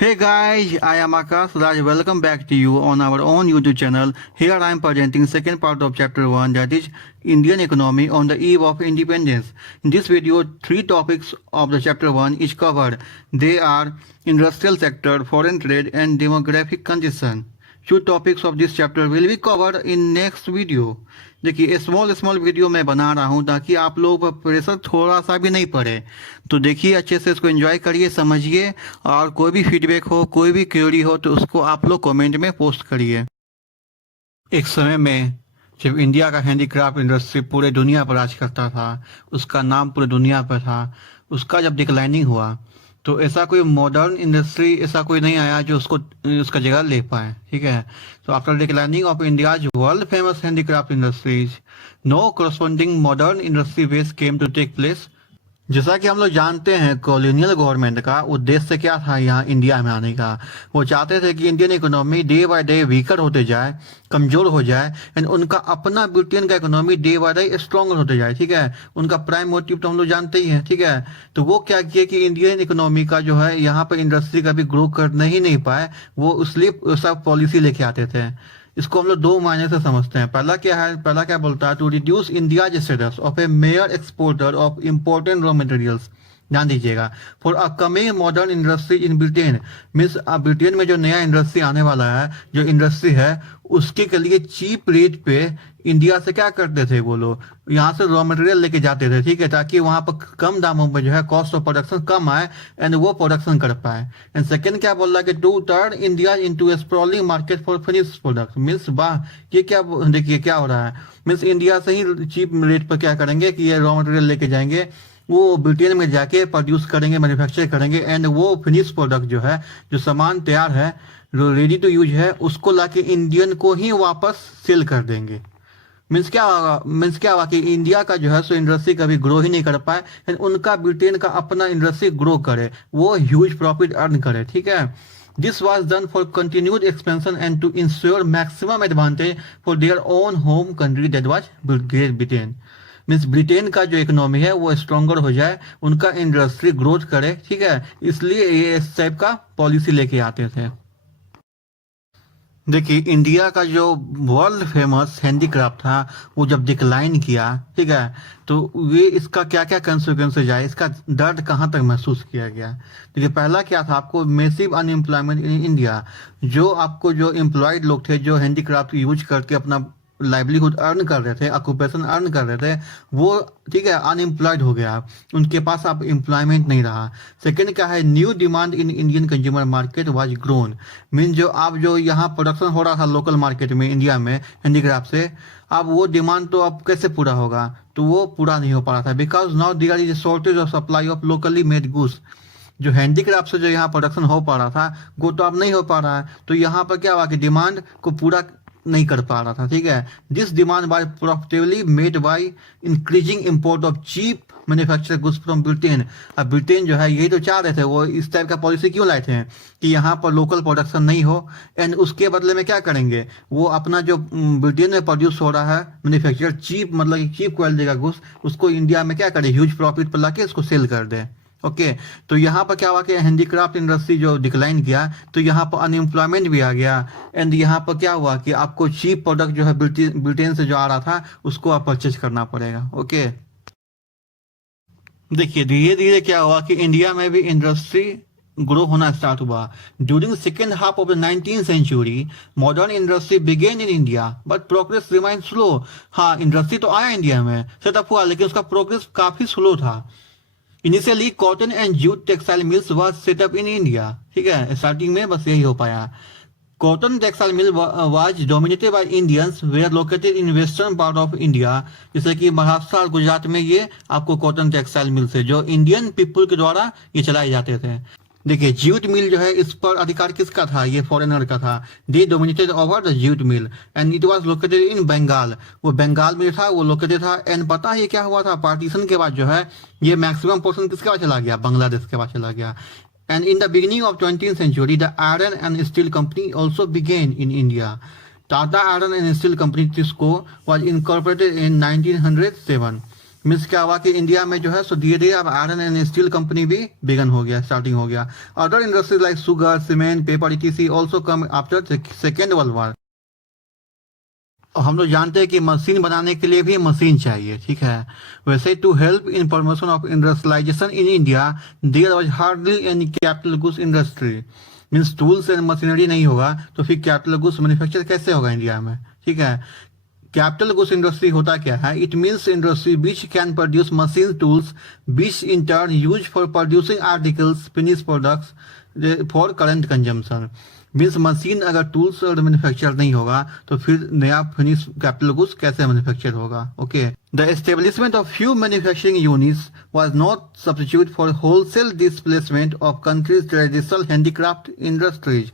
Hey guys, I am Akash Raj. Welcome back to you on our own YouTube channel. Here I am presenting second part of chapter 1, that is Indian economy on the eve of independence. In this video, three topics of the chapter 1 is covered. They are industrial sector, foreign trade and demographic condition. Two topics of this chapter will be covered in next video. देखिए small video मैं बना रहा हूँ ताकि आप लोगों पर pressure थोड़ा सा भी नहीं पड़े। तो देखिए अच्छे से इसको एंजॉय करिए, समझिए, और कोई भी फीडबैक हो, कोई भी क्वेरी हो तो उसको आप लोग कमेंट में पोस्ट करिए। एक समय में जब इंडिया का हैंडीक्राफ्ट इंडस्ट्री पूरे दुनिया पर राज करता था, उसका नाम पूरे दुनिया पर था, उसका जब डिक्लाइनिंग हुआ तो ऐसा कोई मॉडर्न इंडस्ट्री ऐसा कोई नहीं आया जो उसका जगह ले पाए। ठीक है, तो after declining of India's world famous handicraft industries, no corresponding modern industry base came to take place. जैसा कि हम लोग जानते हैं, कॉलोनियल गवर्नमेंट का उद्देश्य क्या था यहाँ इंडिया में आने का। वो चाहते थे कि Indian economy day by day weaker होते जाए, कमजोर हो जाए, एंड उनका अपना ब्रिटेन का economy day by day stronger होते जाए। ठीक है, उनका प्राइम मोटिव तो हम लोग जानते ही हैं। ठीक है, तो वो क्या किए कि इंडियन इकोनॉमी का जो है यहाँ पर इंडस्ट्री का भी ग्रो करने ही नहीं पाए, वो इसलिए सब पॉलिसी लेके आते थे। इसको हम लोग दो मायने से समझते हैं। पहला क्या बोलता है, to reduce India status of a major exporter of important raw materials. ध्यान दीजिएगा, for upcoming modern industry in Britain, means Britain में जो नया इंडस्ट्री आने वाला है, जो इंडस्ट्री है उसके के लिए चीप रेट पे इंडिया से क्या करते थे वो लोग, यहाँ से रॉ मटेरियल लेके जाते थे। ठीक है, ताकि वहां पर कम दामों में जो है कॉस्ट ऑफ प्रोडक्शन कम आए एंड वो प्रोडक्शन कर पाए। एंड सेकंड क्या बोल रहा है कि to turn India into a sprawling market for finish product. Means वाह, ये क्या देखिए क्या हो रहा है, मीन्स इंडिया से ही चीप रेट पर क्या करेंगे कि ये रॉ मटेरियल लेके जाएंगे, वो ब्रिटेन में जाके प्रोड्यूस करेंगे, मैन्युफैक्चर करेंगे, एंड वो फिनिश प्रोडक्ट जो है, जो सामान तैयार है, जो रेडी टू यूज है, उसको लाके इंडियन को ही वापस सेल कर देंगे। मीन्स क्या होगा कि इंडिया का जो है सो इंडस्ट्री कभी ग्रो ही नहीं कर पाए, एंड उनका ब्रिटेन का अपना इंडस्ट्री ग्रो करे, वो ह्यूज प्रॉफिट अर्न करे। ठीक है, this was done for continued expansion and to ensure maximum advantage for their own home country, that was Great Britain. Means Britain का जो इकोनॉमी है वो स्ट्रॉन्गर हो जाए, उनका इंडस्ट्री ग्रोथ करे। ठीक है, इसलिए ये इस टाइप का पॉलिसी लेके आते थे। देखिए इंडिया का जो वर्ल्ड फेमस हैंडीक्राफ्ट था वो जब डिक्लाइन किया, ठीक है, तो ये इसका क्या क्या कंसिक्वेंसेज आए, इसका दर्द कहाँ तक महसूस किया गया। देखिए पहला क्या था, आपको मेसिव अनएम्प्लॉयमेंट इन इंडिया। जो एम्प्लॉयड लोग थे, जो हैंडीक्राफ्ट यूज करके अपना लाइवलीहुड अर्न कर रहे थे, ऑक्यूपेशन अर्न कर रहे थे, वो ठीक है अनएम्प्लॉयड हो गया, उनके पास अब एम्प्लॉयमेंट नहीं रहा। सेकंड क्या है, new demand in Indian consumer market was grown. Mean जो यहाँ प्रोडक्शन हो रहा था लोकल मार्केट में इंडिया में हैंडीक्राफ्ट से, अब वो डिमांड तो अब कैसे पूरा होगा, तो वो पूरा नहीं हो पा रहा था, because now there is shortage of supply of locally made goods. जो हैंडीक्राफ्ट से जो यहाँ प्रोडक्शन हो पा रहा था वो तो अब नहीं हो पा रहा है, तो यहाँ पर क्या हुआ कि डिमांड को पूरा नहीं कर पा रहा था। ठीक है, this demand by profitably made by increasing import of cheap manufacture goods from Britain. अब ब्रिटेन जो है यही तो चाह रहे थे, वो इस टाइप का पॉलिसी क्यों लाए थे कि यहाँ पर लोकल प्रोडक्शन नहीं हो, एंड उसके बदले में क्या करेंगे, वो अपना जो ब्रिटेन में प्रोड्यूस हो रहा है मैन्युफैक्चर चीप, मतलब चीप क्वालिटी का गुड्स, उसको इंडिया में क्या करे, ह्यूज प्रॉफिट पर लाके उसको सेल कर दे। ओके, तो यहाँ पर क्या हुआ कि हैंडीक्राफ्ट इंडस्ट्री जो डिक्लाइन किया, तो यहाँ पर अनएम्प्लॉयमेंट भी आ गया, एंड यहाँ पर क्या हुआ कि आपको चीप प्रोडक्ट जो है ब्रिटेन से जो आ रहा था उसको आप परचेज करना पड़ेगा। ओके, देखिए धीरे धीरे क्या हुआ कि इंडिया में भी इंडस्ट्री ग्रो होना स्टार्ट हुआ। During second half of the 19th century modern industry began in India but progress remain slow. हाँ, इंडस्ट्री तो आया इंडिया में, सेटअप हुआ, लेकिन उसका प्रोग्रेस काफी स्लो था। Initially cotton and jute textile mills was set up in India. ठीक है, स्टार्टिंग में बस यही हो पाया। Cotton textile mill was dominated by Indians were located in western part of India. जैसे कि महाराष्ट्र और गुजरात में ये आपको कॉटन टेक्सटाइल मिल्स है जो इंडियन पीपल के द्वारा ये चलाए जाते थे। देखिए जूट मिल जो है इस पर अधिकार किसका था, ये फॉरेनर का था। They dominated over the jute mill and it was located in Bengal. वो बंगाल में था, वो लोकेटेड था। एंड पता है क्या हुआ था, पार्टीशन के बाद जो है ये मैक्सिमम पोर्शन किसके पास चला गया, बांग्लादेश के पास चला गया। And in the beginning of 20th century the iron and steel company also began in India. Tata iron and steel company TISCO was incorporated in 1907. मीन्स क्या हुआ कि इंडिया में जो है सो धीरे धीरे अब आयरन एंड स्टील कंपनी भी बिगन हो गया, स्टार्टिंग हो गया। Other industries like sugar, cement, paper etc. also come after second world war. और हम लोग जानते हैं कि मशीन बनाने के लिए भी मशीन चाहिए, ठीक है। वैसे to help in promotion of industrialisation in India there was hardly any capital goods industry. Means tools and machinery नहीं होगा तो फिर कैपिटल गुड्स मैन्युफैक्चर कैसे होगा इंडिया में, ठीक है। कैपिटल गुड्स इंडस्ट्री होता क्या है? It means industry which can produce machine tools which in turn use for producing articles finish products for current consumption. Means machine अगर टूल्स और मैन्युफैक्चर नहीं होगा तो फिर नया फिनिश कैपिटल गुड्स कैसे मैन्युफैक्चर होगा? Okay, the establishment of few manufacturing units was not substitute for wholesale displacement of countries traditional handicraft industries.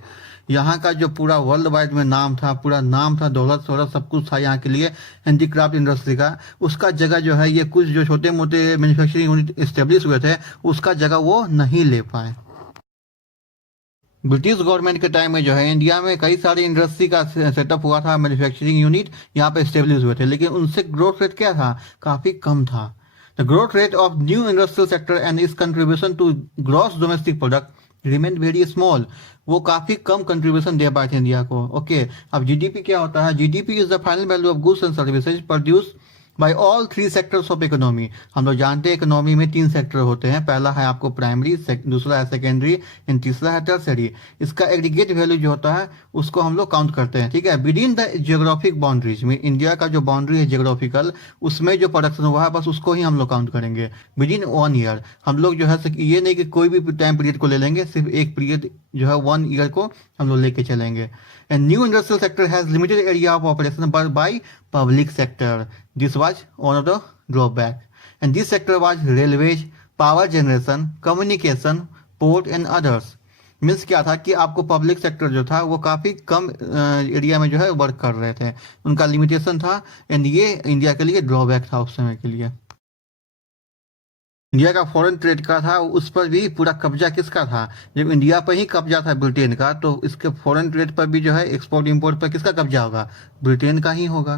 यहाँ का जो पूरा वर्ल्ड वाइड में नाम था, पूरा नाम था, दौलत शोहरत सब कुछ था यहाँ के लिए हैंडीक्राफ्ट इंडस्ट्री का, उसका जगह जो है ये कुछ जो छोटे मोटे मैन्युफैक्चरिंग यूनिट इस्टेब्लिश हुए थे उसका जगह वो नहीं ले पाए। ब्रिटिश गवर्नमेंट के टाइम में जो है इंडिया में कई सारी इंडस्ट्री का सेटअप हुआ था, मैन्युफैक्चरिंग यूनिट यहाँ पे स्टेब्लिश हुए थे, लेकिन उनसे ग्रोथ रेट क्या था? काफ़ी कम था। The growth rate of new industrial sector and its contribution to gross domestic product remain very small. वो काफ़ी कम कंट्रीब्यूशन दे पाए थे इंडिया को। ओके, अब जीडीपी क्या होता है? GDP is the final value of goods and services produce by all three sectors of economy. हम लोग जानते हैं इकोनॉमी में तीन सेक्टर होते हैं, पहला है आपको प्राइमरी, दूसरा है सेकेंडरी एंड तीसरा है टर्सरी। इसका एग्रीगेट वैल्यू जो होता है उसको हम लोग काउंट करते हैं, ठीक है। With in the geographic boundaries में इंडिया का जो बाउंड्री है जियोग्राफिकल, उसमें जो प्रोडक्शन हुआ है बस उसको ही हम लोग काउंट करेंगे विद इन 1 ईयर। हम लोग जो है ये नहीं कि कोई भी टाइम पीरियड को ले लेंगे, सिर्फ एक पीरियड जो है 1 ईयर को हम लोग लेके चलेंगे। And new industrial sector has limited area of operation by public sector. This was one of the drawback. And this sector was railways, power generation, communication, port and others. Means क्या था कि आपको public sector जो था वो काफ़ी कम area में जो है वर्क कर रहे थे, उनका लिमिटेशन था। एंड ये इंडिया के लिए ड्रॉबैक था उस समय के लिए। इंडिया का फॉरेन ट्रेड का था, उस पर भी पूरा कब्जा किसका था? जब इंडिया पर ही कब्जा था ब्रिटेन का, तो इसके फॉरेन ट्रेड पर भी जो है एक्सपोर्ट इंपोर्ट पर किसका कब्जा होगा? ब्रिटेन का ही होगा।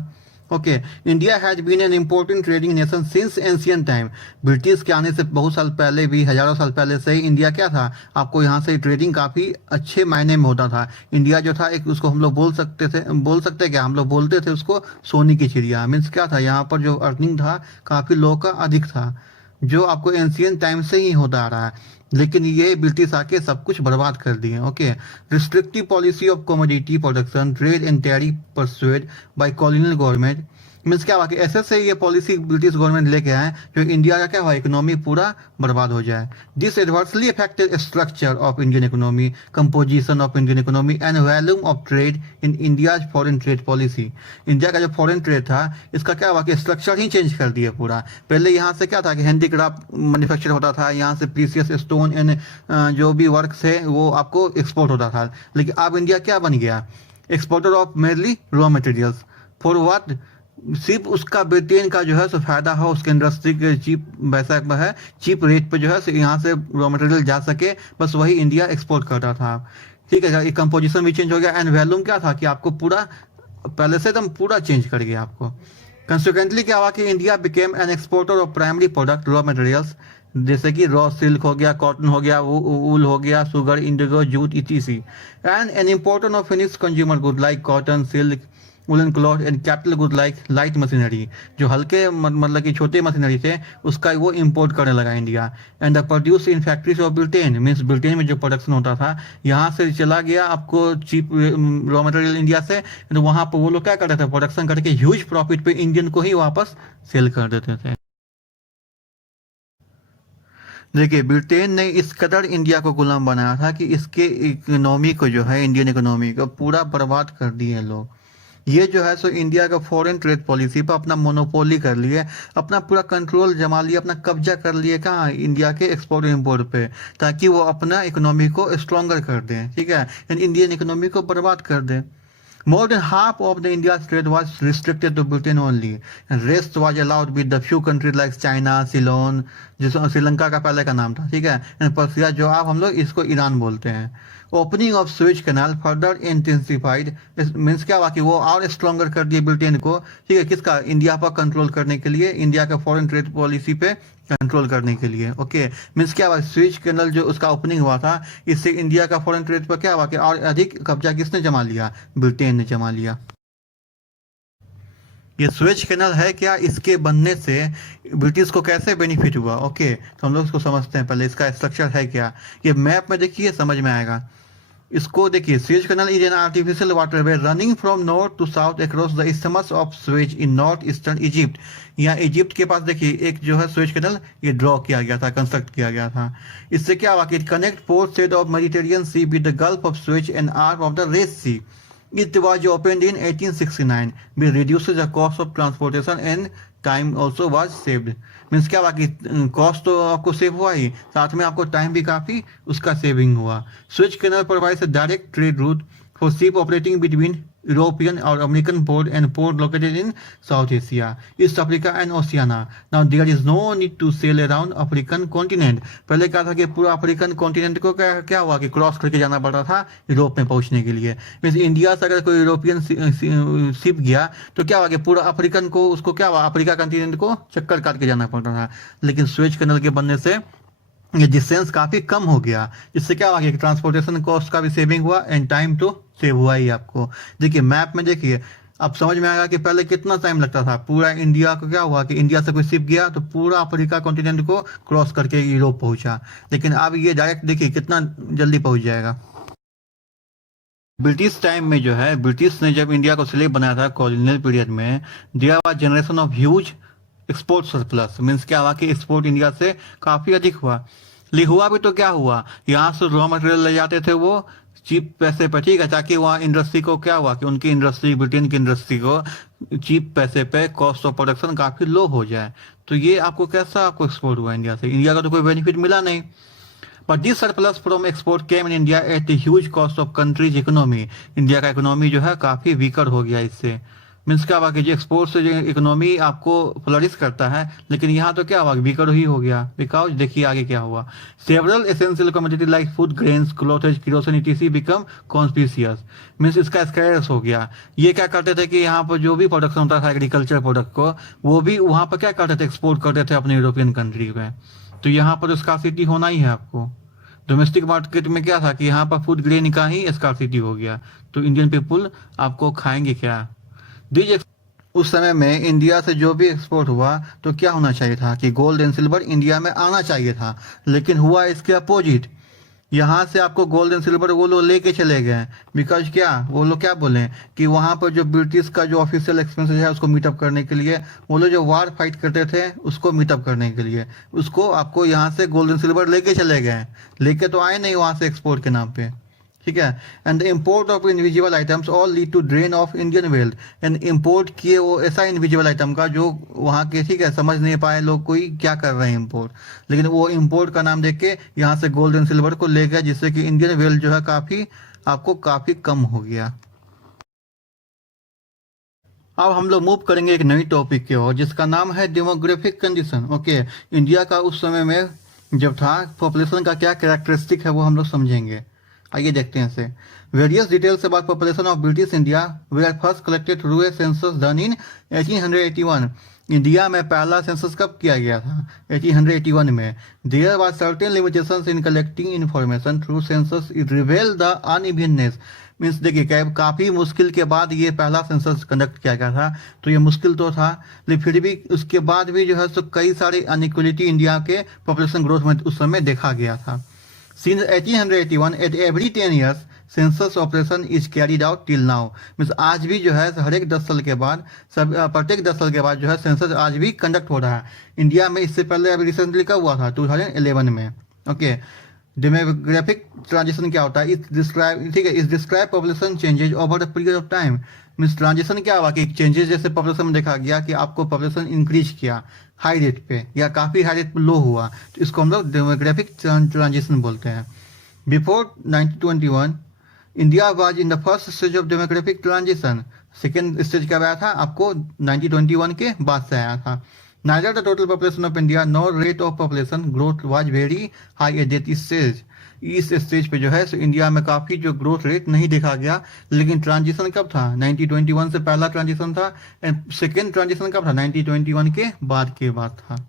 Okay, India has been an important trading nation since ancient time. British के आने से बहुत साल पहले भी, हजारों साल पहले से ही इंडिया क्या था? आपको यहाँ से ट्रेडिंग काफ़ी अच्छे मायने में होता था। इंडिया जो था एक उसको हम लोग बोल सकते क्या? हम लोग बोलते थे उसको सोने की चिड़िया। मीन्स क्या था? यहाँ पर जो अर्निंग था काफ़ी लोगों का अधिक था, जो आपको एंशियंट टाइम से ही होता आ रहा है। लेकिन ये ब्रिटिश आके सब कुछ बर्बाद कर दिए। Okay, restrictive policy of commodity production, trade and tariff pursued by colonial government. Means क्या हुआ कि ऐसे से ये पॉलिसी ब्रिटिश गवर्नमेंट लेके आए जो इंडिया का क्या हुआ, इकोनॉमी पूरा बर्बाद हो जाए। This adversely affected structure of Indian economy, composition of Indian economy and volume of trade in India's foreign trade policy. India का जो फॉरेन ट्रेड था इसका क्या हुआ कि स्ट्रक्चर ही चेंज कर दिया पूरा। पहले यहाँ से क्या था कि हैंडीक्राफ्ट मैन्युफैक्चर होता था, यहाँ से प्रीसियस स्टोन एंड जो भी वर्क है वो आपको एक्सपोर्ट होता था। लेकिन अब इंडिया क्या बन गया? Exporter of mainly raw materials. For what? सिर्फ उसका ब्रिटेन का जो है सो फायदा हो, उसके इंडस्ट्री के चीप वैसा है, चीप रेट पे जो है यहाँ से रॉ मटेरियल जा सके, बस वही इंडिया एक्सपोर्ट करता था। ठीक है, ये कंपोजिशन भी चेंज हो गया। एंड वैल्यूम क्या था कि आपको पूरा पहले से एकदम पूरा चेंज कर गया आपको। कंसिक्वेंटली क्या हुआ कि India became an exporter of primary product raw materials, जैसे कि रॉ सिल्क हो गया, कॉटन हो गया, वूल हो गया, sugar, Indigo, jute etc.. And an important of finish consumer good like cotton, silk, woollen cloth and capital good like light machinery. जो हल्के मतलब कि छोटे मशीनरी थे उसका वो इंपोर्ट करने लगा India. And the produce in factories of Britain, means Britain में जो प्रोडक्शन होता था यहाँ से चला गया आपको चीप रॉ मटेरियल इंडिया से, तो वहाँ पर वो लोग क्या करते थे? प्रोडक्शन करके ह्यूज प्रॉफिट पे इंडियन को ही वापस सेल कर देते थे। देखिए, ब्रिटेन ने इस कदर इंडिया को गुलाम बनाया था कि इसके इकोनॉमी को जो है, इंडियन इकोनॉमी को पूरा बर्बाद कर दिए लोग। ये जो है सो इंडिया का फॉरेन ट्रेड पॉलिसी पर अपना मोनोपोली कर लिए, अपना पूरा कंट्रोल जमा लिए, अपना कब्जा कर लिए कहाँ? इंडिया के एक्सपोर्ट इंपोर्ट पे, ताकि वो अपना इकोनॉमी को स्ट्रॉन्गर कर दें। ठीक है, इंडियन इकोनॉमी को बर्बाद कर दें। More than half of the India's trade was restricted to Britain only, and rest was allowed with the few countries like China, Ceylon, जिसको श्रीलंका का पहले का नाम था, ठीक है, एंड पर्सिया, जो आप हम लोग इसको ईरान बोलते हैं। Opening of Suez canal further intensified, means क्या हुआ कि वो और स्ट्रॉन्गर कर दिए ब्रिटेन को, ठीक है, किसका, इंडिया पर कंट्रोल करने के लिए, इंडिया का फॉरेन ट्रेड पॉलिसी पे कंट्रोल करने के लिए। ओके, मीन्स क्या हुआ, स्वेज कैनल जो उसका ओपनिंग हुआ था, इससे इंडिया का फॉरेन ट्रेड पर क्या हुआ कि और अधिक कब्जा किसने जमा लिया, ब्रिटेन ने जमा लिया। ये स्वेज कैनल है क्या, इसके बनने से ब्रिटिश को कैसे बेनिफिट हुआ। ओके, तो हम लोग इसको समझते हैं, पहले इसका स्ट्रक्चर है क्या, ये मैप में देखिए समझ में आएगा। इसको देखिए, Suez canal is an artificial waterway running from north to south across the isthmus of Suez in north eastern Egypt. यहाँ इजिप्ट के पास देखिए एक जो है स्वेज कैनल ये ड्रॉ किया गया था, कंस्ट्रक्ट किया गया था। इससे क्या हुआ कि connect fourth side of Mediterranean Sea with the Gulf of Suez and arm of the Red Sea. It was opened in 1869, which reduces the cost of transportation and time also was saved. Means क्या हुआ कि cost तो आपको save हुआ ही, साथ में आपको time भी काफ़ी उसका सेविंग हुआ। Suez canal provides a direct trade route for ship operating between European or American port and port located in South Asia, East Africa and Oceania. Now there is no need to sail around African continent. पहले क्या था कि पूरा African continent को क्या हुआ कि cross करके जाना पड़ता था यूरोप में पहुंचने के लिए। मीन्स इंडिया से अगर कोई यूरोपियन शिप गया तो क्या हुआ कि पूरा अफ्रीकन को उसको क्या हुआ, अफ्रीका कॉन्टिनेंट को चक्कर काट के जाना पड़ता था। लेकिन स्वेज कैनल के बनने से ये डिस्टेंस काफ़ी कम हो गया, जिससे क्या हुआ कि ट्रांसपोर्टेशन कॉस्ट का भी सेविंग हुआ एंड टाइम तो सेव हुआ ही आपको। देखिए मैप में देखिए, अब समझ में आएगा कि पहले कितना टाइम लगता था। पूरा इंडिया को क्या हुआ कि इंडिया से कोई शिप गया तो पूरा अफ्रीका कॉन्टिनेंट को क्रॉस करके यूरोप पहुंचा, लेकिन अब ये डायरेक्ट देखिए कितना जल्दी पहुंच जाएगा। ब्रिटिश टाइम में जो है, ब्रिटिश ने जब इंडिया को स्लेव बनाया था कॉलोनियल पीरियड में, there was generation of huge export surplus. Means क्या हुआ कि एक्सपोर्ट इंडिया से काफ़ी अधिक हुआ। हुआ भी तो क्या हुआ, यहाँ से रॉ मटेरियल ले जाते थे वो चीप पैसे पे, ठीक है, ताकि वहाँ इंडस्ट्री को क्या हुआ कि उनकी इंडस्ट्री, ब्रिटेन की इंडस्ट्री को चीप पैसे पे कॉस्ट ऑफ प्रोडक्शन काफ़ी लो हो जाए। तो ये आपको कैसा आपको एक्सपोर्ट हुआ इंडिया से, इंडिया का तो कोई बेनिफिट मिला नहीं। But this surplus from export came in India at the huge cost of countries economy. India का इकोनॉमी जो है काफ़ी वीकर हो गया इससे। मीन्स क्या हुआ कि जो एक्सपोर्ट से जो इकोनॉमी आपको फ्लरिश करता है, लेकिन यहाँ तो क्या हुआ वीकर ही हो गया। बिकॉज देखिए आगे क्या हुआ, several essential commodity like food, grains, क्लोथेज, kerosene etc. become conspicuous. Means इसका स्कैर्स हो गया। ये क्या करते थे कि यहाँ पर जो भी प्रोडक्शन होता था एग्रीकल्चर प्रोडक्ट को, वो भी वहाँ पर क्या करते थे, एक्सपोर्ट करते थे अपने यूरोपियन कंट्री में। तो यहाँ पर स्कार्सिटी होना ही है आपको। डोमेस्टिक मार्केट में क्या था कि यहाँ पर फूड ग्रेन का ही स्कार्सिटी हो गया, तो इंडियन पीपुल आपको खाएंगे क्या। उस समय में इंडिया से जो भी एक्सपोर्ट हुआ तो क्या होना चाहिए था कि गोल्ड एंड सिल्वर इंडिया में आना चाहिए था, लेकिन हुआ इसके अपोजिट। यहाँ से आपको गोल्ड एंड सिल्वर वो लोग लेके चले गए। बिकॉज क्या वो लोग क्या बोले कि वहाँ पर जो ब्रिटिश का जो ऑफिशियल एक्सपेंसेस है उसको मीटअप करने के लिए, वो लोग जो वार फाइट करते थे उसको मीटअप करने के लिए, उसको आपको यहाँ से गोल्ड एंड सिल्वर लेके चले गए, लेके तो आए नहीं वहाँ से एक्सपोर्ट के नाम पे, ठीक है। And the import of invisible items all lead to drain of Indian wealth. And import किए वो ऐसा इनविजिबल आइटम का जो वहाँ के, ठीक है, समझ नहीं पाए लोग कोई क्या कर रहे हैं इम्पोर्ट, लेकिन वो इम्पोर्ट का नाम देख के यहाँ से गोल्ड एंड सिल्वर को ले गया, जिससे कि इंडियन वेल्थ जो है काफ़ी कम हो गया। अब हम लोग मूव करेंगे एक नई टॉपिक की ओर, जिसका नाम है डेमोग्राफिक कंडीशन। ओके, इंडिया का उस समय में जब था पॉपुलेशन का क्या कैरेक्टरिस्टिक है वो हम लोग समझेंगे। आइए देखते हैं इसे। Various details about population of British India were first collected through a census done in 1881। India में पहला सेंसस कब किया गया था, 1881 में। There was certain limitations in collecting information through census, it reveal the unevenness. Means देखिए काफ़ी मुश्किल के बाद ये पहला सेंसस कंडक्ट किया गया था, तो ये मुश्किल तो था, लेकिन फिर भी उसके बाद भी जो है सो कई सारी अनइक्वलिटी इंडिया के पॉपुलेशन ग्रोथ में उस समय देखा गया था। Since 1881, at every 10 years, census operation is carried out till now. Means आज भी जो है हर एक 10 साल के बाद, प्रत्येक 10 साल के बाद जो है सेंसस आज भी कंडक्ट हो रहा है इंडिया में। इससे पहले अभी रिसेंटली कब हुआ था, 2011 में। ओके, डेमोग्राफिक ट्रांजिशन क्या होता है, इस डिस्क्राइब, ठीक है, इस describe population changes over the period of time. Means transition क्या हुआ कि चेंजेस जैसे पॉपुलेशन में देखा गया कि आपको पॉपुलेशन इंक्रीज किया हाई रेट पे या काफ़ी हाई रेट पे लो हुआ, तो इसको हम लोग डेमोग्राफिक ट्रांजिशन बोलते हैं। Before 1921 India was in the first stage of demographic transition. Second stage कब आया था आपको? 1921 के बाद से आया था। Neither the total population of India nor rate of population growth was very high at that stage। इस स्टेज पे जो है इंडिया में काफ़ी जो ग्रोथ रेट नहीं देखा गया, लेकिन ट्रांजिशन कब था? 1921 से पहला ट्रांजिशन था, एंड सेकेंड ट्रांजिशन कब था? 1921 के बाद था।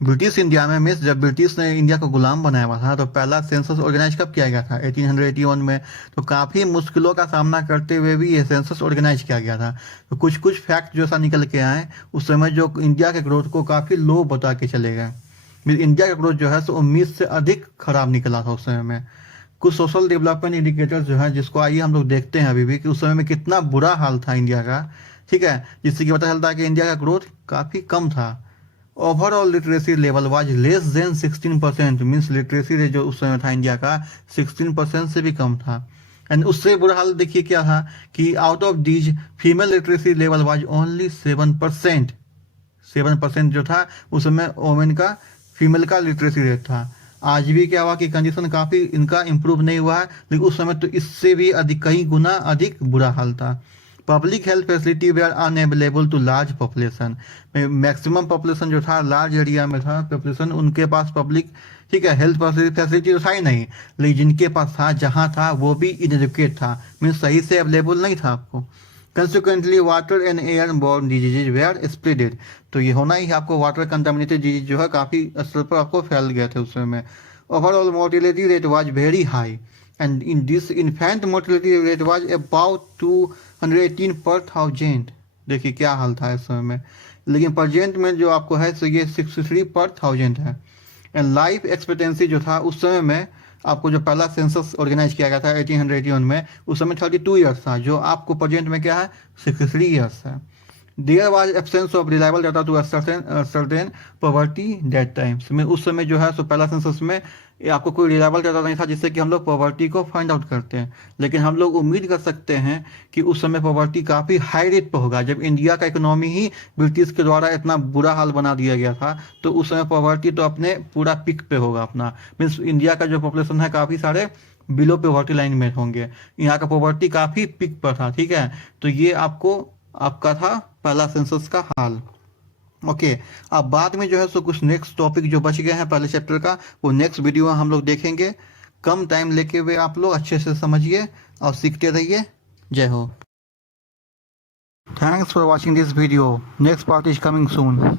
ब्रिटिश इंडिया में मीन्स जब ब्रिटिश ने इंडिया को गुलाम बनाया हुआ था तो पहला सेंसस ऑर्गेनाइज कब किया गया था? 1881 में। तो काफ़ी मुश्किलों का सामना करते हुए भी ये सेंसस ऑर्गेनाइज किया गया था। तो कुछ कुछ फैक्ट जो सा निकल के आए उस समय जो इंडिया के ग्रोथ को काफ़ी लो बता के चले गए। मीन इंडिया का ग्रोथ जो है सो उम्मीद से अधिक खराब निकला था उस समय में। कुछ सोशल डेवलपमेंट इंडिकेटर्स जो है जिसको आइए हम लोग देखते हैं अभी भी कि उस समय में कितना बुरा हाल था इंडिया का, ठीक है, जिससे कि पता चलता है कि इंडिया का ग्रोथ काफ़ी कम था। Overall literacy level was less than 16%। Means literacy rate जो उस समय था इंडिया का 16% से भी कम था। एंड उससे बुरा हाल देखिए क्या था कि out of these female literacy level was only 7%। 7% जो था उस समय वोमेन का, फीमेल का लिटरेसी रेट था। आज भी क्या हुआ कि कंडीशन काफ़ी इनका इम्प्रूव नहीं हुआ है, लेकिन उस समय तो इससे भी अधिक, कई गुना अधिक बुरा हाल था। Public health facility were unavailable to large population. Maximum population जो था लार्ज एरिया में था पॉपुलेशन, उनके पास पब्लिक, ठीक है, हेल्थ फैसिलिटी तो था ही नहीं, लेकिन जिनके पास था, जहाँ था वो भी इनएजुकेट था। मीन्स सही से अवेलेबल नहीं था आपको। Consequently water and air borne diseases were spreaded. तो ये होना ही आपको, वाटर कंटामिनेटेड डिजीज जो है काफ़ी स्तर पर आपको फैल गया था उस समय। Overall mortality rate was very high and in this infant mortality rate was about 218 पर 1000। देखिए क्या हाल था इस समय में। लेकिन प्रेजेंट में जो आपको है तो ये 63 पर 1000 है। एंड लाइफ एक्सपेक्टेंसी जो था उस समय में, आपको जो पहला सेंसस ऑर्गेनाइज किया गया था 1881 में, उस समय 32 ईयर्स था, जो आपको प्रेजेंट में क्या है 63 ईयर्स है। There was absence of reliable data to certain poverty that times में। उस समय जो है सो पहला सेंसस में आपको कोई रिलायबल डाटा नहीं था जिससे कि हम लोग पॉवर्टी को फाइंड आउट करते हैं। लेकिन हम लोग उम्मीद कर सकते हैं कि उस समय पॉवर्टी काफ़ी हाई रेट पर होगा। जब इंडिया का इकोनॉमी ही ब्रिटिश के द्वारा इतना बुरा हाल बना दिया गया था तो उस समय पॉवर्टी तो अपने पूरा पिक पे होगा अपना। मीन्स इंडिया का जो पॉपुलेशन है काफ़ी सारे बिलो पॉवर्टी लाइन में होंगे, यहाँ का पॉवर्टी काफ़ी पिक पर था, ठीक है। तो ये आपको आपका था पहला सेंसस का हाल। ओके, अब बाद में जो है सो कुछ नेक्स्ट टॉपिक जो बच गए हैं पहले चैप्टर का, वो नेक्स्ट वीडियो में हम लोग देखेंगे। कम टाइम लेके हुए आप लोग अच्छे से समझिए और सीखते रहिए। जय हो। Thanks for watching this video. Next part is coming soon.